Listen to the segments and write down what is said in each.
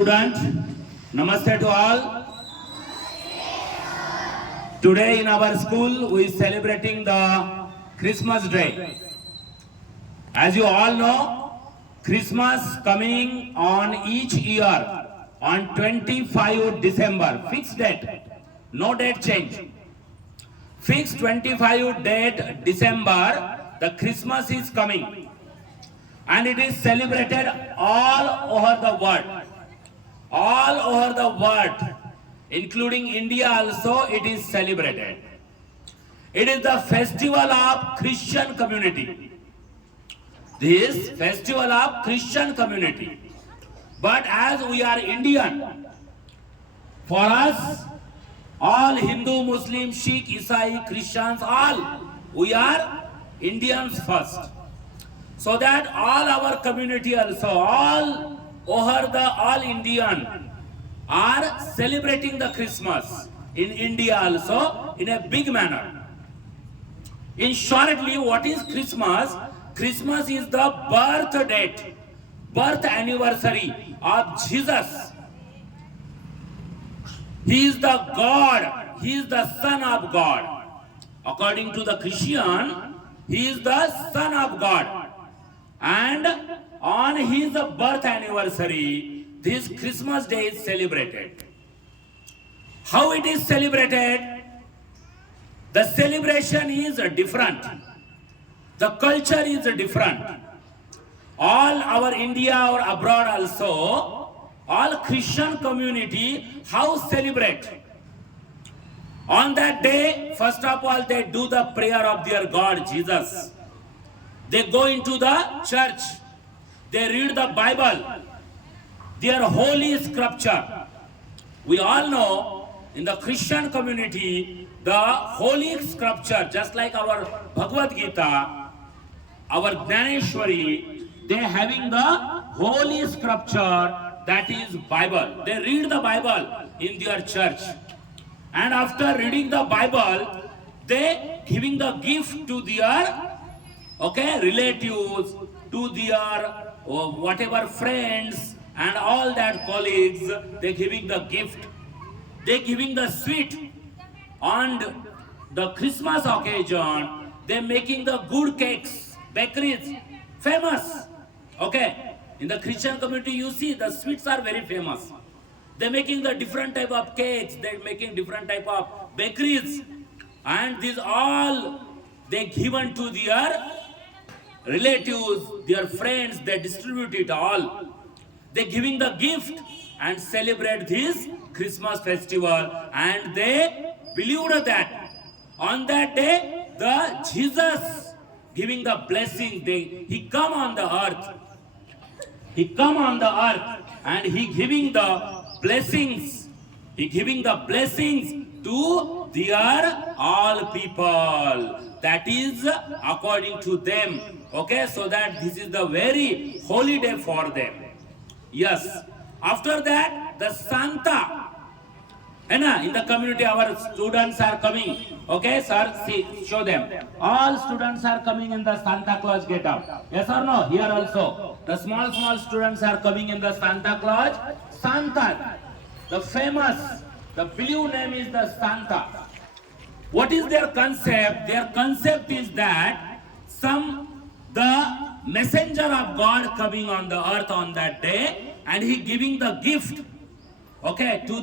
Student, namaste to all. Today in our school we are celebrating the Christmas day. As you all know, Christmas coming on each year on 25 December, fixed date, no date change. Fixed 25 date December, the Christmas is coming and it is celebrated all over the world. All over the world, including India also, it is celebrated. It is the festival of Christian community. This festival of Christian community. But as we are Indian, for us, all Hindu, Muslim, Sikh, Isai, Christians, all, we are Indians first. So that all our community also, all Indian are celebrating the Christmas in India also in a big manner. In shortly, what is Christmas? Christmas is the birth date, birth anniversary of Jesus. He is the God, He is the Son of God. According to the Christian, He is the Son of God. And on his birth anniversary, this Christmas day is celebrated. How it is celebrated? The celebration is different. The culture is different. All our India or abroad also, all Christian community, how celebrate? On that day, first of all, they do the prayer of their God, Jesus. They go into the church. They read the Bible, their holy scripture. We all know in the Christian community, the holy scripture, just like our Bhagavad Gita, our Dhaneshwari, they having the holy scripture, that is Bible. They read the Bible in their church. And after reading the Bible, they giving the gift to their relatives, to their whatever friends and all that colleagues, they giving the gift, they giving the sweet. On the Christmas occasion, they making the good cakes, bakeries, famous. In the Christian community, you see the sweets are very famous. They making the different type of cakes, they making different type of bakeries, and these all they given to their relatives, their friends, they distribute it all. They giving the gift and celebrate this Christmas festival, and they believed that on that day, the Jesus giving the blessing, he come on the earth. He come on the earth and he giving the blessings. He giving the blessings to their all people. That is according to them. So that this is the very holy day for them. Yes. After that, the Santa. In the community, our students are coming. Sir, see, show them. All students are coming in the Santa Claus get-up. Yes or no? Here also. The small students are coming in the Santa Claus. Santa, the famous, the believed name is the Santa. What is their concept? Their concept is that the messenger of God coming on the earth on that day, and he giving the gift, to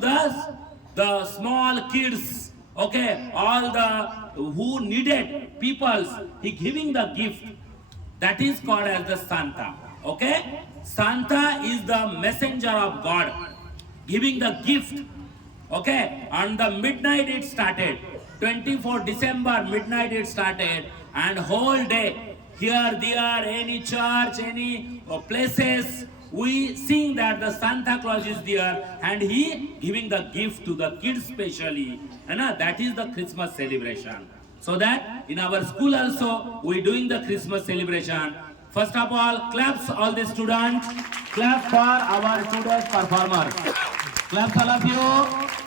the small kids, all the who needed peoples, he giving the gift. That is called as the Santa. Santa is the messenger of God, giving the gift. On the midnight it started. 24 December midnight it started, and whole day, here, there, any church, any places, we sing that the Santa Claus is there and he giving the gift to the kids specially. And that is the Christmas celebration. So that in our school also, we doing the Christmas celebration. First of all, claps all the students. Clap for our students performers. Claps all of you.